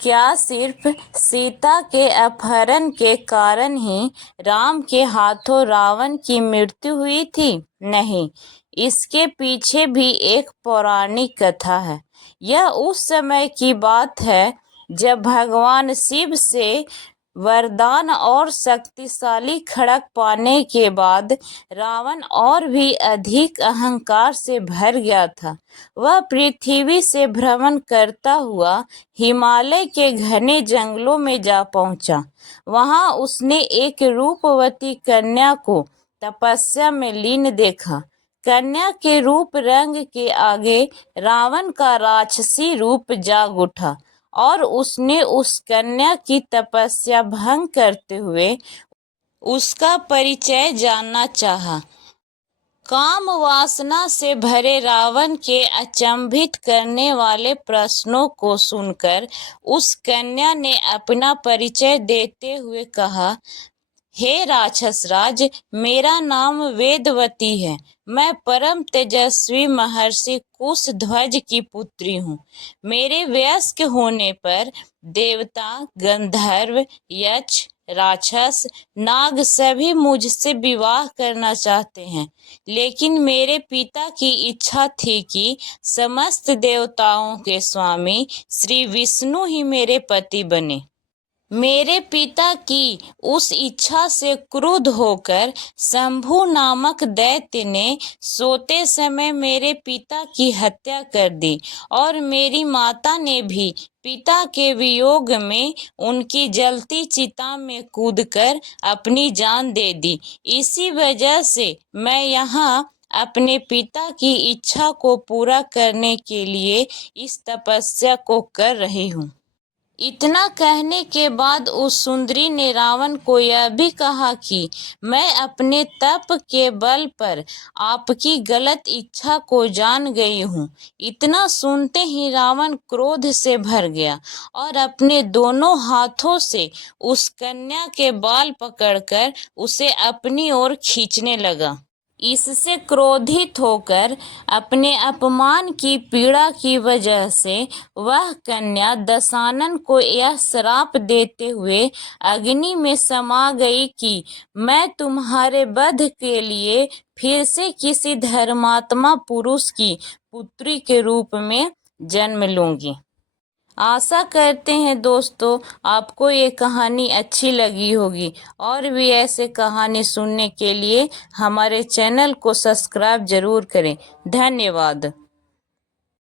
क्या सिर्फ सीता के अपहरण के कारण ही राम के हाथों रावण की मृत्यु हुई थी? नहीं, इसके पीछे भी एक पौराणिक कथा है। यह उस समय की बात है जब भगवान शिव से वरदान और शक्तिशाली खड्ग पाने के बाद रावण और भी अधिक अहंकार से भर गया था। वह पृथ्वी से भ्रमण करता हुआ हिमालय के घने जंगलों में जा पहुंचा। वहां उसने एक रूपवती कन्या को तपस्या में लीन देखा। कन्या के रूप रंग के आगे रावण का राक्षसी रूप जाग उठा और उसने उस कन्या की तपस्या भंग करते हुए उसका परिचय जानना चाहा। काम वासना से भरे रावण के अचंभित करने वाले प्रश्नों को सुनकर उस कन्या ने अपना परिचय देते हुए कहा, हे राक्षस राज, मेरा नाम वेदवती है। मैं परम तेजस्वी महर्षि कुशध्वज की पुत्री हूँ। मेरे वयस्क होने पर देवता, गंधर्व, यक्ष, राक्षस, नाग सभी मुझसे विवाह करना चाहते हैं, लेकिन मेरे पिता की इच्छा थी कि समस्त देवताओं के स्वामी श्री विष्णु ही मेरे पति बने। मेरे पिता की उस इच्छा से क्रुद्ध होकर शंभु नामक दैत्य ने सोते समय मेरे पिता की हत्या कर दी और मेरी माता ने भी पिता के वियोग में उनकी जलती चिता में कूदकर अपनी जान दे दी। इसी वजह से मैं यहाँ अपने पिता की इच्छा को पूरा करने के लिए इस तपस्या को कर रही हूँ। इतना कहने के बाद उस सुंदरी ने रावण को यह भी कहा कि मैं अपने तप के बल पर आपकी गलत इच्छा को जान गई हूँ। इतना सुनते ही रावण क्रोध से भर गया और अपने दोनों हाथों से उस कन्या के बाल पकड़कर उसे अपनी ओर खींचने लगा। इससे क्रोधित होकर अपने अपमान की पीड़ा की वजह से वह कन्या दशानन को यह श्राप देते हुए अग्नि में समा गई कि मैं तुम्हारे वध के लिए फिर से किसी धर्मात्मा पुरुष की पुत्री के रूप में जन्म लूंगी। आशा करते हैं दोस्तों आपको ये कहानी अच्छी लगी होगी और भी ऐसे कहानी सुनने के लिए हमारे चैनल को सब्सक्राइब जरूर करें। धन्यवाद।